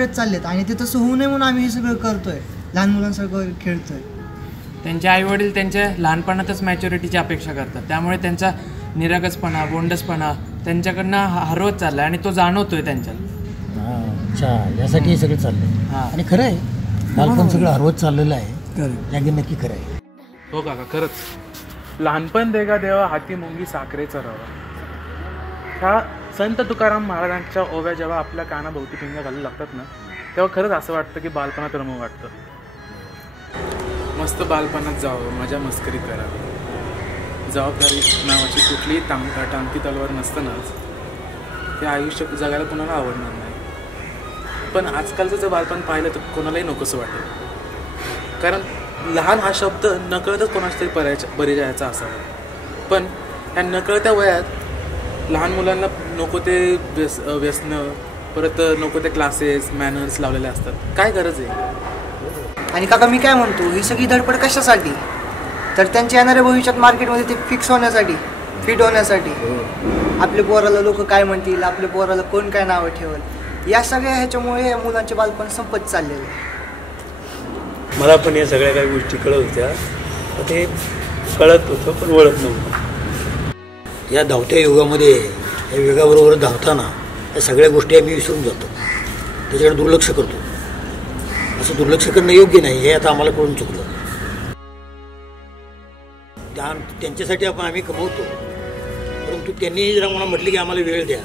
मुलांकडेच चाललेत आणि ते तसं होऊ नये म्हणून आम्ही हे सगळं करतोय, लहान मुलांसारखं खेळतोय. त्यांचे आईवडील त्यांच्या लहानपणातच मॅच्युरिटीची अपेक्षा करतात, त्यामुळे त्यांचा निरागसपणा बोंडसपणा त्यांच्याकडनं हरवत चालला आणि तो जाणवतोय त्यांच्यात. अच्छा, यासाठी हे सगळं चाललंय. आणि खरं आहे बालपण सगळं हरवत चाललेलं आहे, अगदी नक्की खरं आहे. हो काका, खरंच लहानपण देगा देवा हाती मुंगी साखरेचा रवा. ह्या संत तुकाराम महाराजांच्या ओव्या जेव्हा आपल्या कानाभोवती पिंगा घालू लागतात ना, तेव्हा खरंच असं वाटतं की बालपणात रमू वाटतं. मस्त बालपणात जावं, मजा मस्करी करावी. जबाबदारी नावाची कुठलीही टांगती तलवार नसतानाच ते आयुष्य जगायला कोणाला आवडणार नाही. पण आजकालचं जर बालपण पाहिलं तर कोणालाही नकोसं वाटेल, कारण लहान हा शब्द नकळतच कोणाच्या तरी परिचयाचा असावा. पण ह्या नकळत्या वयात लहान मुलांना नको ते व्यसनं, परत नको ते क्लासेस मॅनर्स लावलेले असतात. काय गरज आहे? आणि काका मी काय म्हणतो, ही सगळी धडपड कशासाठी? तर त्यांच्या येणाऱ्या भविष्यात मार्केटमध्ये ते फिक्स होण्यासाठी, फिट होण्यासाठी. आपल्या पोराला लोक काय म्हणतील, आपल्या पोराला कोण काय नावं ठेवल, या सगळ्या ह्याच्यामुळे या मुलांचे बालपण संपत चाललेलं आहे. मला पण या सगळ्या काही गोष्टी कळत होत्या, ते कळत होतं पण वळत नव्हतं. या धावत्या युगामध्ये या वेगाबरोबर धावताना या सगळ्या गोष्टी आम्ही विसरून जातो, त्याच्याकडे दुर्लक्ष करतो. असं दुर्लक्ष करणं योग्य नाही, हे आता आम्हाला कळून चुकलं. त्यांच्यासाठी आम्ही कमवतो, परंतु त्यांनी जर आम्हाला म्हटलं की आम्हाला वेळ द्या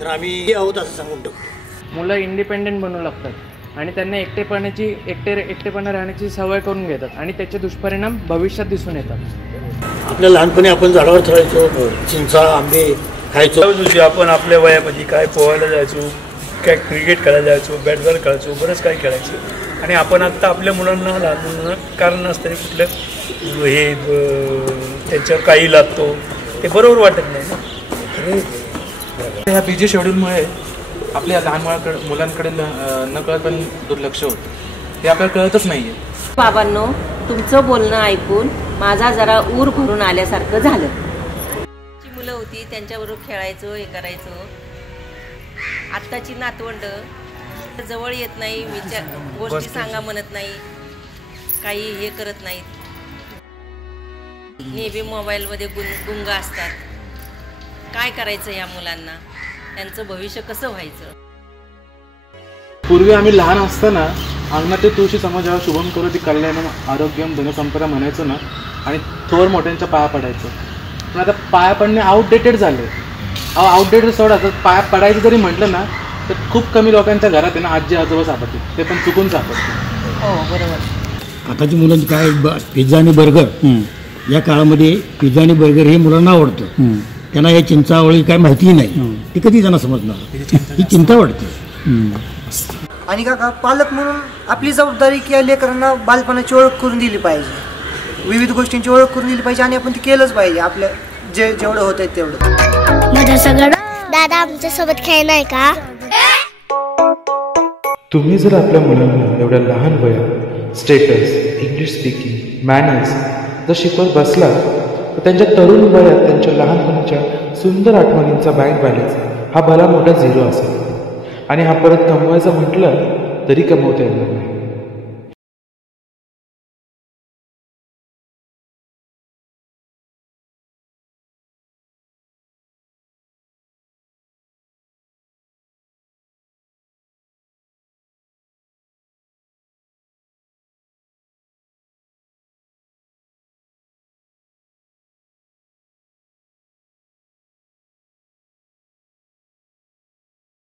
तर आम्ही आहोत असं सांगून टाकतो. मुलं इंडिपेंडेंट बनू लागतात आणि त्यांना एकटेपणा राहण्याची सवय करून घेतात आणि त्याचे दुष्परिणाम भविष्यात दिसून येतात. आपल्या लहानपणी आपण झाडावर चढायचो, चिंचा आंबे खायचो. आपण आपल्या वयामध्ये काय पोहायला जायचो, काय क्रिकेट खेळायला जायचो, बॅटबॉल खेळायचो, बरंच काय खेळायचो. आणि आपण आत्ता आपल्या मुलांना लहान मुलांना कारण नसताना कुठलं हे त्यांच्यावर काही लागतो, ते बरोबर वाटत नाही ना. ह्या बिझी शेड्यूलमुळे आपल्या लहान मुलांकडे नकळतपणे दुर्लक्ष होतं, हे आपल्याला कळतच नाही आहे. बाबांनो, तुमचं बोलणं ऐकून माझा जरा ऊर भरून आल्यासारखं झालं. मुलं होती त्यांच्याबरोबर खेळायचो, हे करायचो. आत्ताची नातवंड जवळ येत नाही, गोष्टी सांगा म्हणत नाही, काही हे करत नाहीत. नेहमी मोबाईलमध्ये गुंग असतात. काय करायचं या मुलांना? त्यांचं भविष्य कसं व्हायचं? पूर्वी आम्ही लहान असताना अंगणात तुळशी समाजाला शुभम करोति कल्याणम आरोग्यम धनसंपदा म्हणायचो ना, आणि थोर मोठ्यांच्या पाया पडायचं. पण आता पाया पडणे आउटडेटेड झाले. आउटडेटेड सोडा, तर पाया पडायचं जरी म्हटलं ना तर खूप कमी लोकांच्या घरात आहे ना आजी आजोबा सापडते, ते पण चुकून सापडते. हो बरोबर. आताची मुलांची काय पिझ्झा आणि बर्गर, या काळामध्ये पिझ्झा आणि बर्गर हे मुलांना आवडतं. त्यांना हे चिंचावळी काय माहितीही नाही, ती कधी त्यांना समजणार? ही चिंता वाटते. आणि काका पालक म्हणून आपली जबाबदारी की या लेकरांना बालपणाची ओळख करून दिली पाहिजे, विविध गोष्टींची ओळख करून दिली पाहिजे आणि आपण ते केलंच पाहिजे आपल्या जेवढं होत आहे तेवढं. दादा आमच्यासोबत खेळणं आहे का? तुम्ही जर आपल्या मुलांना एवढ्या लहान वयात स्टेटस, इंग्लिश स्पीकिंग, मॅनर्स जर शिकवत बसला तर त्यांच्या तरुण वयात त्यांच्या लहानपणीच्या सुंदर आठवणींचा बँक बॅलन्स हा भला मोठा झिरो असेल. आणि हा परत कमवायचा म्हटलं तरी कमवता येणार नाही.